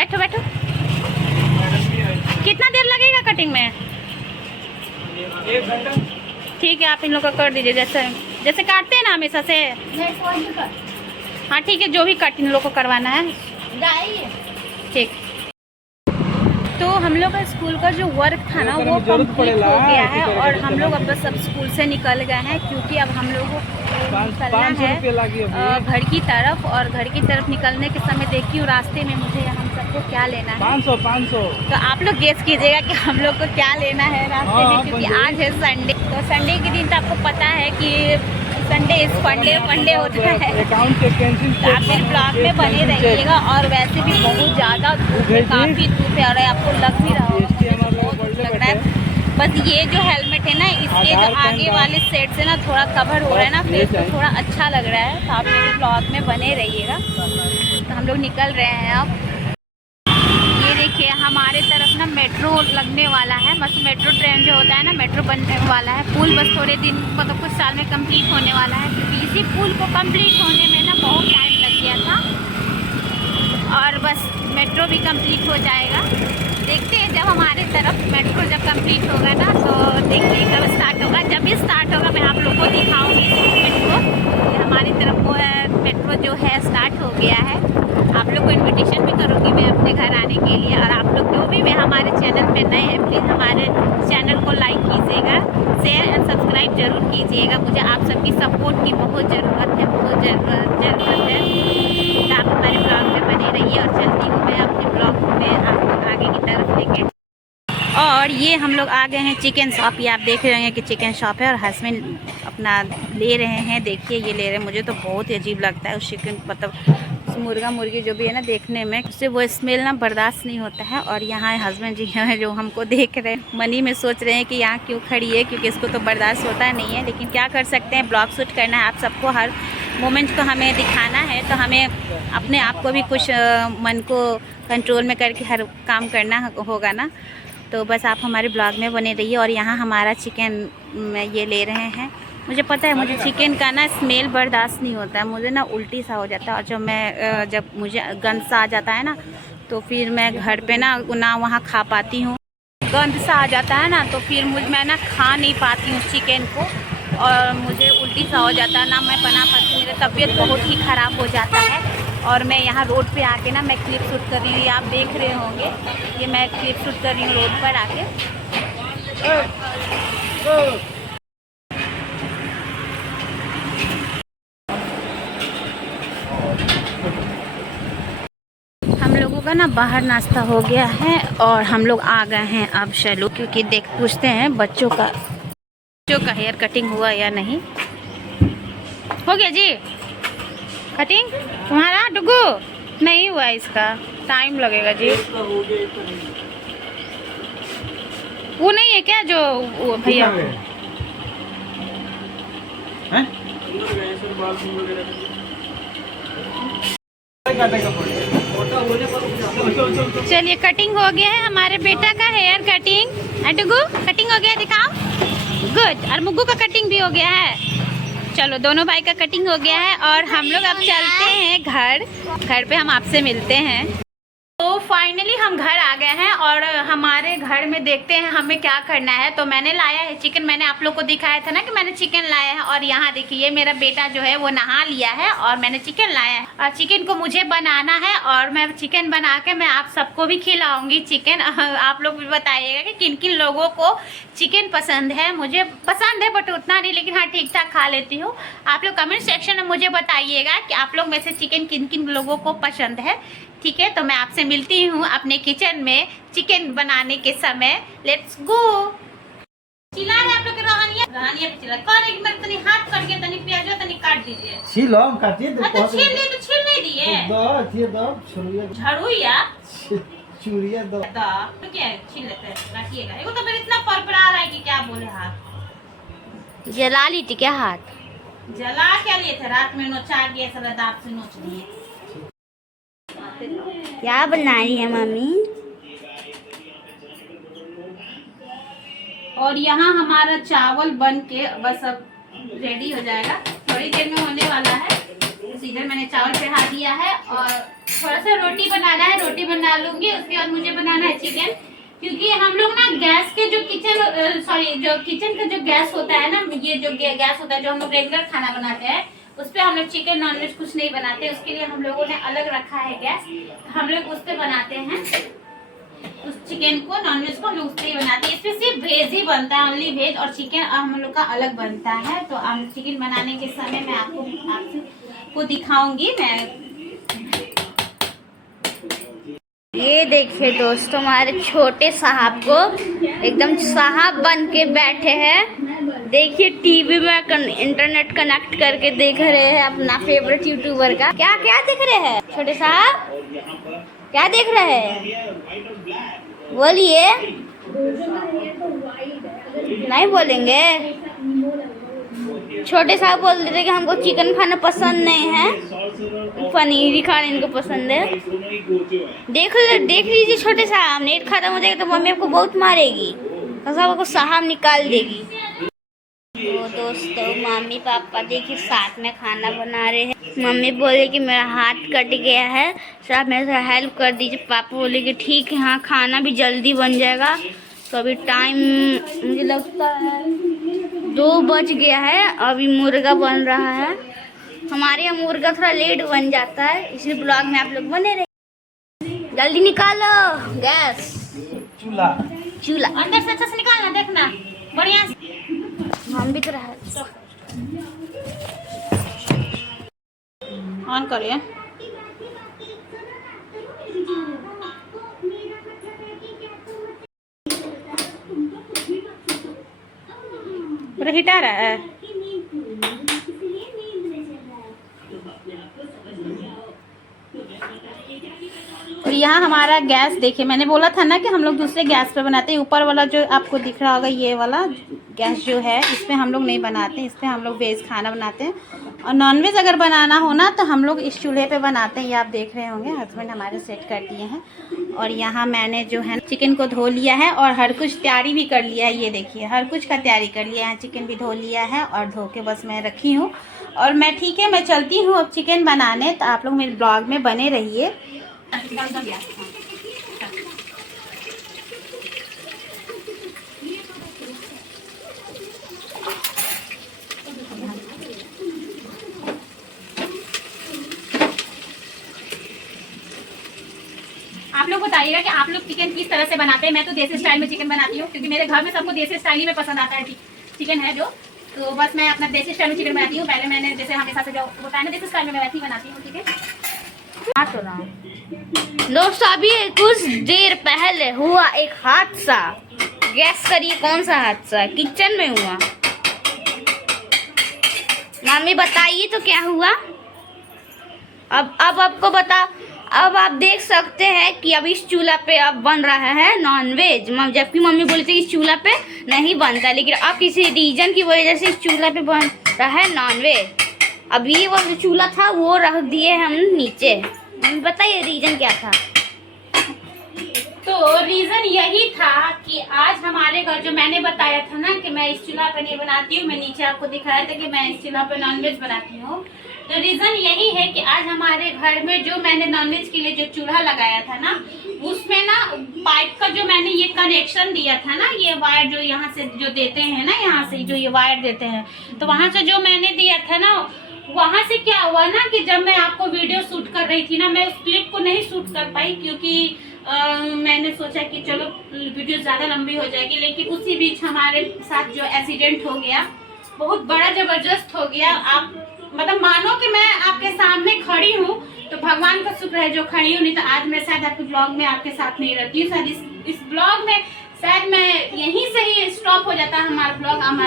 बैठो बैठो। कितना देर लगेगा कटिंग में? 1 घंटा। ठीक है, आप इन लोग का कर दीजिए जैसे जैसे काटते हैं ना हमेशा से। हाँ ठीक है, जो भी कट इन लोग को करवाना है। ठीक। तो हम लोग का स्कूल का जो वर्क था ना वो कंप्लीट हो गया है और हम लोग अब बस स्कूल से निकल गए हैं, क्योंकि अब हम लोगों को निकलना है घर की तरफ। और घर की तरफ निकलने के समय देखती हूँ रास्ते में मुझे हम सबको क्या लेना है। 500। तो आप लोग गेस कीजिएगा कि हम लोग को क्या लेना है रास्ते में, क्योंकि आज है संडे। तो संडे के दिन तो आपको पता है कि संडे इस फंडे होता है। तो आप मेरे ब्लॉग में बने रहिएगा। और वैसे भी बहुत ज़्यादा धूप है, काफ़ी धूप है और आपको लग भी रहा होगा, मुझे तो बहुत धूप लग रहा है। बस ये जो हेलमेट है ना, इसके जो आगे वाले सेट से ना थोड़ा कवर हो रहा है ना फेस, तो थोड़ा अच्छा लग रहा है। तो आप मेरे ब्लॉग में बने रहिएगा। तो हम लोग निकल रहे हैं अब। ये देखिए हमारे तरफ ना मेट्रो लगने वाला है। बस मेट्रो ट्रेन जो होता है ना, मेट्रो बनने वाला है। पुल बस थोड़े दिन मतलब कुछ साल में कंप्लीट होने वाला है, क्योंकि इसी पुल को कंप्लीट होने में ना बहुत टाइम लग गया था। और बस मेट्रो भी कंप्लीट हो जाएगा। देखते हैं जब हमारे तरफ मेट्रो जब कंप्लीट होगा ना, तो देखिए कब स्टार्ट होगा। जब भी स्टार्ट होगा मैं आप लोग को दिखाऊंगी मेट्रो। हमारी तरफ वो मेट्रो जो है स्टार्ट हो गया है। आप लोग को इनविटेशन भी करूँगी मैं अपने घर आने के लिए। और आप लोग जो भी हमारे चैनल पे नए हैं, प्लीज़ हमारे चैनल को लाइक कीजिएगा, शेयर एंड सब्सक्राइब जरूर कीजिएगा। मुझे आप सबकी सपोर्ट की बहुत ज़रूरत है, बहुत ज़रूरत है। तो आप हमारे ब्लॉग में बने रहिए। और चलती हूँ मैं अपने ब्लॉग में आपको आगे की तरफ लेके। और ये हम लोग आ गए हैं चिकन शॉप। ये आप देख रहे हैं कि चिकन शॉप है और हस्बैंड अपना ले रहे हैं। देखिए ये ले रहे हैं, मुझे तो बहुत ही अजीब लगता है उस चिकन, मतलब मुर्गा मुर्गी जो भी है ना देखने में, उससे वो स्मेल ना बर्दाश्त नहीं होता है। और यहाँ हस्बैंड जी हैं जो हमको देख रहे हैं, मनी में सोच रहे हैं कि यहाँ क्यों खड़ी है, क्योंकि इसको तो बर्दाश्त होता नहीं है। लेकिन क्या कर सकते हैं, ब्लॉग शूट करना है, आप सबको हर मोमेंट को हमें दिखाना है। तो हमें अपने आप को भी कुछ मन को कंट्रोल में करके हर काम करना होगा ना। तो बस आप हमारे ब्लॉग में बने रहिए। और यहाँ हमारा चिकन ये ले रहे हैं। मुझे पता है मुझे चिकन का ना स्मेल बर्दाश्त नहीं होता है, मुझे ना उल्टी सा हो जाता है। और जब मुझे गंद सा आ जाता है ना, तो फिर मैं घर पे ना वहाँ खा पाती हूँ। गंद सा आ जाता है ना, तो फिर मैं ना खा नहीं पाती हूँ चिकन को, और मुझे उल्टी सा हो जाता है ना, मैं बना पाती हूँ। मेरी तबीयत बहुत ही ख़राब हो जाता है। और मैं यहाँ रोड पे आके ना मैं क्लिप शूट कर रही हूँ, ये आप देख रहे होंगे। ये मैं क्लिप शूट कर रही हूँ रोड पर आके। हम लोगों का ना बाहर नाश्ता हो गया है और हम लोग आ गए हैं अब चलो, क्योंकि पूछते हैं बच्चों का हेयर कटिंग हुआ या नहीं। हो गया जी कटिंग तुम्हारा? डुगू नहीं हुआ, इसका टाइम लगेगा जी। वो नहीं है क्या जो भैया? चलिए कटिंग हो गया है हमारे बेटा का हेयर कटिंग। डुगू कटिंग हो गया, दिखाओ। गुड। और मुग्गू का कटिंग भी हो गया है। चलो दोनों भाई का कटिंग हो गया है और हम लोग अब चलते हैं घर पे हम आपसे मिलते हैं। तो फाइनली हम घर आ गए हैं और हमारे घर में देखते हैं हमें क्या करना है। तो मैंने लाया है चिकन, मैंने आप लोग को दिखाया था ना कि मैंने चिकन लाया है। और यहाँ देखिए मेरा बेटा जो है वो नहा लिया है और मैंने चिकन लाया है। और चिकन को मुझे बनाना है और मैं चिकन बना के मैं आप सबको भी खिलाऊंगी चिकन। आप लोग भी बताइएगा कि किन किन लोगों को चिकन पसंद है। मुझे पसंद है बट उतना नहीं, लेकिन हाँ ठीक ठाक खा लेती हूँ। आप लोग कमेंट सेक्शन में मुझे बताइएगा कि आप लोग में से चिकन किन किन लोगों को पसंद है। ठीक है, तो मैं आपसे मिलती हूँ अपने किचन में चिकन बनाने के समय। Let's go. चिल्ला रहे आप लोग के रोहानिया पे चिल्ला। कौन एक मिनट तनी हाथ कट गया, तनी प्याज तनी काट दीजिए। छीलो हम काटिए तो छील लिए तो छील नहीं दिए। दो छुरिया झड़ुइया चूड़िया दो तो क्या छील लेते हैं, काटिएगा। एगो तो मेरे इतना परपरा रहा है कि क्या बोले। हाथ जला ली थी क्या? हाथ जला क्या लिए थे? रात में नोचा गया, सब दांत से नोच लिए। क्या बना रही है मम्मी? और यहाँ हमारा चावल बन के बस अब रेडी हो जाएगा, थोड़ी देर में होने वाला है। इधर मैंने चावल चढ़ा दिया है और थोड़ा सा रोटी बनाना है, रोटी बना लूंगी। उसके बाद मुझे बनाना है चिकन, क्योंकि हम लोग ना गैस के जो किचन का जो गैस होता है ना, ये जो गैस होता है जो हम लोग रेगुलर खाना बनाते हैं, उस पर हम लोग चिकन नॉनवेज कुछ नहीं बनाते। उसके लिए हम लोगों ने अलग रखा है गैस, हम लोग उस पर बनाते हैं। उस चिकन को नॉनवेज को हम लोग उस पर ही बनाते हैं। इसमें सिर्फ वेज ही बनता है, ओनली वेज, और चिकन हम लोग का अलग बनता है। तो चिकन बनाने के समय मैं आपको दिखाऊंगी। मैं ये देखिए दोस्तों, हमारे छोटे साहब को एकदम साहब बन के बैठे हैं। देखिए टीवी में इंटरनेट कनेक्ट करके देख रहे हैं अपना फेवरेट यूट्यूबर का। क्या क्या देख रहे हैं छोटे साहब, क्या देख रहे हैं? बोलिए। नहीं बोलेंगे? छोटे साहब बोल रहे थे कि हमको चिकन खाना पसंद नहीं है, पनीर ही खाना इनको पसंद है। देख लीजिए छोटे साहब, नेट खत्म हो जाएगा तो मम्मी आपको बहुत मारेगी, तो सबको साहब निकाल देगी। तो दोस्तों मम्मी पापा देखिए साथ में खाना बना रहे हैं। मम्मी बोले कि मेरा हाथ कट गया है, सर आप मेरे से हेल्प कर दीजिए। पापा बोले कि ठीक है, हाँ खाना भी जल्दी बन जाएगा। तो अभी टाइम मुझे लगता है 2 बज गया है, अभी मुर्गा बन रहा है। हमारे यहाँ मुर्गा थोड़ा लेट बन जाता है, इसलिए ब्लॉग में आप लोग बने रहे। जल्दी निकालो गैस, चूल्हा अंदर से अच्छा से निकालना, देखना बढ़िया से। हम भी तो रहा ऑन करिए। पूरा हिट आ रहा है। और यहाँ हमारा गैस देखिए, मैंने बोला था ना कि हम लोग दूसरे गैस पे बनाते हैं। ऊपर वाला जो आपको दिख रहा होगा, ये वाला गैस जो है, इस पे हम लोग नहीं बनाते। इस पे हम लोग वेज खाना बनाते हैं, और नॉनवेज अगर बनाना हो ना तो हम लोग इस चूल्हे पे बनाते हैं। ये आप देख रहे होंगे, हस्बैंड हमारे सेट कर दिए हैं। और यहाँ मैंने जो है चिकन को धो लिया है और हर कुछ तैयारी भी कर लिया है। ये देखिए हर कुछ का तैयारी कर लिया है। चिकन भी धो लिया है और धो के बस मैं रखी हूँ। और मैं ठीक है, मैं चलती हूँ अब चिकन बनाने। तो आप लोग मेरे ब्लॉग में बने रहिए। आप लोग बताइएगा कि आप लोग चिकन किस तरह से बनाते हैं। मैं तो देसी स्टाइल में चिकन बनाती हूँ, क्योंकि मेरे घर में सबको देसी स्टाइल ही में पसंद आता है चिकन है जो। तो बस मैं अपना देसी स्टाइल में चिकन बनाती हूँ। पहले मैंने जैसे हमेशा से जो होता है ना देसी स्टाइल में, मैं वैसे ही बनाती हूँ। ठीक है दोस्तों, अभी कुछ देर पहले हुआ एक हादसा। गैस करिए कौन सा हादसा? किचन में हुआ। मम्मी बताइए तो क्या हुआ? अब आपको बता। अब आप देख सकते हैं कि अब इस चूल्हा पे अब बन रहा है नॉनवेज, जबकि मम्मी बोली थी इस चूल्हा पे नहीं बनता, लेकिन अब किसी रीजन की वजह से इस चूल्हा पे बन रहा है नॉनवेज। अब ये वो जो चूल्हा था वो रख दिए हम नीचे। मम्मी बताइए रीजन क्या था? तो रीजन यही था कि आज हमारे घर जो मैंने बताया था ना कि मैं इस चूल्हा पे नहीं बनाती हूँ, मैं नीचे आपको दिखाया था कि मैं इस चूल्हा पे नॉनवेज बनाती हूँ। तो रीजन यही है कि आज हमारे घर में जो मैंने नॉनवेज के लिए जो चूल्हा लगाया था ना, उसमें ना पाइप का जो मैंने ये कनेक्शन दिया था ना, ये वायर जो यहाँ से जो देते हैं ना, यहाँ से जो ये वायर देते हैं, तो वहाँ से जो मैंने दिया था ना, वहाँ से क्या हुआ ना कि जब मैं आपको वीडियो शूट कर रही थी ना, मैं उस क्लिप को नहीं शूट कर पाई, क्योंकि मैंने सोचा कि चलो वीडियो ज़्यादा लंबी हो जाएगी। लेकिन उसी बीच हमारे साथ जो एक्सीडेंट हो गया, बहुत बड़ा ज़बरदस्त हो गया। आप मतलब मानो कि मैं आपके सामने खड़ी हूँ, तो भगवान का शुक्र है जो खड़ी हूँ, नहीं तो आज मैं शायद आपके ब्लॉग में आपके साथ नहीं रहती हूँ। शायद इस ब्लॉग में शायद मैं यहीं से ही स्टॉप हो जाता हमारा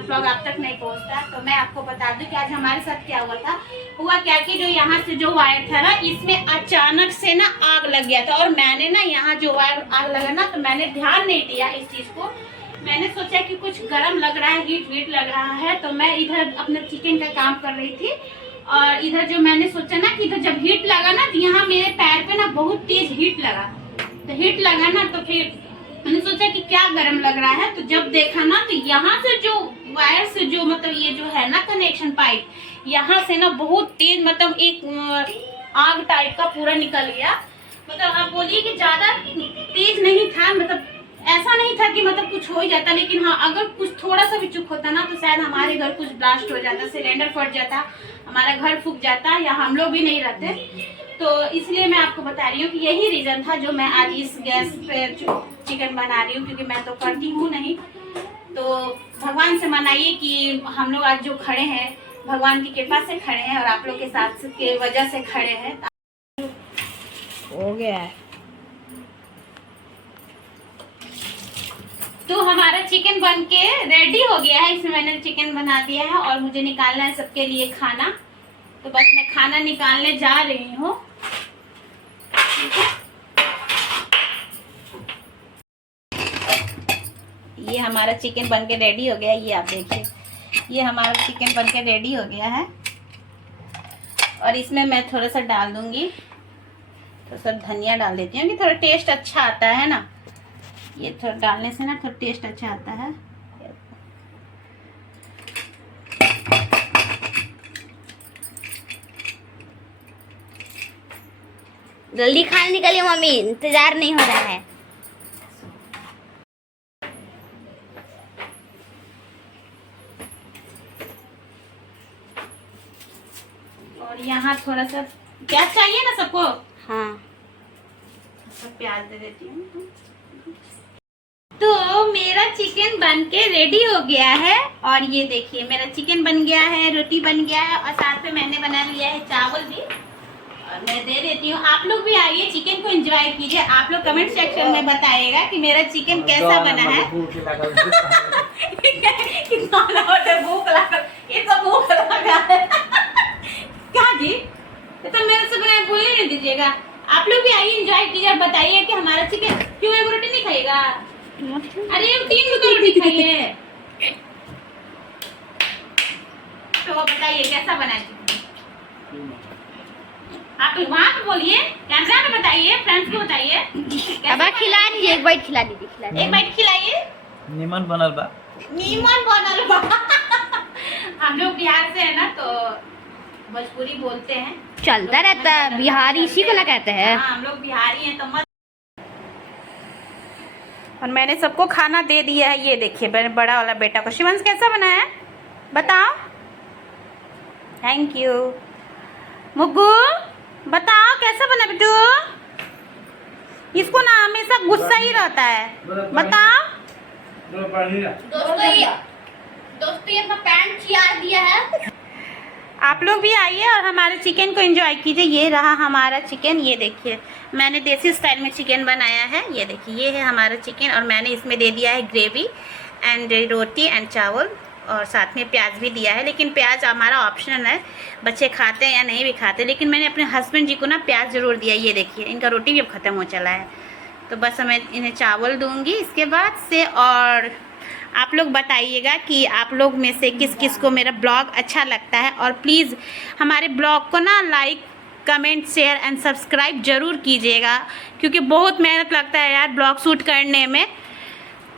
ब्लॉग आप तक नहीं पहुँचता। तो मैं आपको बता दूं कि आज हमारे साथ क्या हुआ क्या कि जो यहाँ से जो वायर था ना, इसमें अचानक से ना आग लग गया था। और मैंने ना यहाँ जो वायर आग लगा ना, तो मैंने ध्यान नहीं दिया इस चीज़ को। मैंने सोचा कि कुछ गर्म लग रहा है, हीट लग रहा है, तो मैं इधर अपने चिकन का काम कर रही थी। और इधर जो मैंने सोचा ना कि इधर जब हीट लगा ना, तो यहाँ मेरे पैर पे ना बहुत तेज हीट लगा। तो हीट लगा ना, तो फिर मैंने सोचा कि क्या गर्म लग रहा है। तो जब देखा ना, तो यहाँ से जो वायर से जो मतलब ये जो है ना कनेक्शन पाइप, यहाँ से ना बहुत तेज मतलब एक आग टाइप का पूरा निकल गया। मतलब आप बोलिए कि ज़्यादा तेज नहीं था, मतलब ऐसा नहीं था कि मतलब कुछ हो ही जाता, लेकिन हाँ अगर कुछ थोड़ा सा भी चूक होता ना तो शायद हमारे घर कुछ ब्लास्ट हो जाता, सिलेंडर फट जाता, हमारा घर फूक जाता या हम लोग भी नहीं रहते। तो इसलिए मैं आपको बता रही हूँ कि यही रीज़न था जो मैं आज इस गैस पे चिकन बना रही हूँ, क्योंकि मैं तो करती हूँ नहीं। तो भगवान से मनाइए कि हम लोग आज जो खड़े हैं भगवान की कृपा से खड़े हैं और आप लोग के साथ के वजह से खड़े हैं। हो गया है। तो हमारा चिकन बन के रेडी हो गया है। इसमें मैंने चिकन बना दिया है और मुझे निकालना है सबके लिए खाना। तो बस मैं खाना निकालने जा रही हूँ। ये हमारा चिकन बन के रेडी हो गया है। ये आप देखिए, ये हमारा चिकन बन के रेडी हो गया है। और इसमें मैं थोड़ा सा डाल दूंगी, तो सब धनिया डाल देती हूँ कि थोड़ा टेस्ट अच्छा आता है ना। ये थोड़ा डालने से ना थोड़ा टेस्ट अच्छा आता है। जल्दी खाने निकलिए मम्मी, इंतजार नहीं हो रहा है। और यहाँ थोड़ा सा प्याज चाहिए ना सबको, हाँ सब प्याज दे देती हूँ। तो मेरा चिकन बन के रेडी हो गया है और ये देखिए मेरा चिकन बन गया है, रोटी बन गया है और साथ में मैंने बना लिया है चावल भी। और मैं दे देती हूँ, आप लोग भी आइए चिकन को एंजॉय कीजिए। आप लोग कमेंट सेक्शन में बताइएगा कि मेरा चिकन कैसा बना है। कितना भूख लगा, ये तो भूख लगा है। क्या जी, तो मेरे से बनाए बोलने नहीं दीजिएगा। आप लोग भी आइए एंजॉय कीजिए और बताइए कि हमारा चिकन क्यों एक रोटी नहीं खाएगा। अरे 3 रोटी खाइए। तो बताइए कैसा बना है। आप वहाँ पे बोलिए, कैमरा में बताइए, फ्रेंड्स को बताइए। अब खिला दीजिए, एक बाइट खिला दीजिए, एक बाइट खिलाइए। नीमन बनल बा, नीमन बनल बा। हम लोग बिहार से है ना, तो भोजपुरी बोलते हैं, चलता रहता है। बिहारी इसी को ना कहते हैं। हाँ, हम लोग बिहारी हैं तो मत। और मैंने सबको खाना दे दिया है। ये देखिए मेरे बड़ा वाला बेटा को। शिवंश कैसा बना है बताओ। Thank you. मुग्गू बताओ कैसा बना बेटू। इसको ना हमेशा गुस्सा ही रहता है। बताओ दोस्तों ये अपना पैंट चियार दिया है। आप लोग भी आइए और हमारे चिकन को एंजॉय कीजिए। ये रहा हमारा चिकन। ये देखिए मैंने देसी स्टाइल में चिकन बनाया है। ये देखिए ये है हमारा चिकन और मैंने इसमें दे दिया है ग्रेवी एंड रोटी एंड चावल और साथ में प्याज भी दिया है। लेकिन प्याज हमारा ऑप्शनल है, बच्चे खाते हैं या नहीं भी खाते, लेकिन मैंने अपने हस्बैंड जी को ना प्याज ज़रूर दिया। ये देखिए इनका रोटी भी अब ख़त्म हो चला है, तो बस मैं इन्हें चावल दूँगी इसके बाद से। और आप लोग बताइएगा कि आप लोग में से किस किस को मेरा ब्लॉग अच्छा लगता है। और प्लीज़ हमारे ब्लॉग को ना like comment share and subscribe ज़रूर कीजिएगा, क्योंकि बहुत मेहनत लगता है यार ब्लॉग शूट करने में।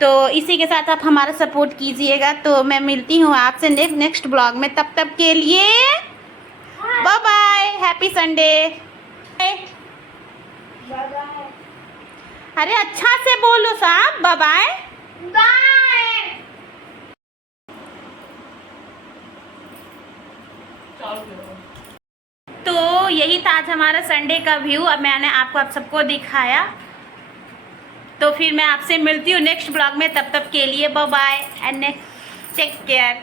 तो इसी के साथ आप हमारा सपोर्ट कीजिएगा। तो मैं मिलती हूँ आपसे नेक्स्ट ब्लॉग में। तब तक के लिए बाय बाय, हैप्पी संडे। अरे अच्छा से बोलो साहब, बाय बाय। तो यही था आज हमारा संडे का व्यू। अब मैंने आपको आप सबको दिखाया, तो फिर मैं आपसे मिलती हूँ नेक्स्ट ब्लॉग में। तब तक के लिए bye bye and take care.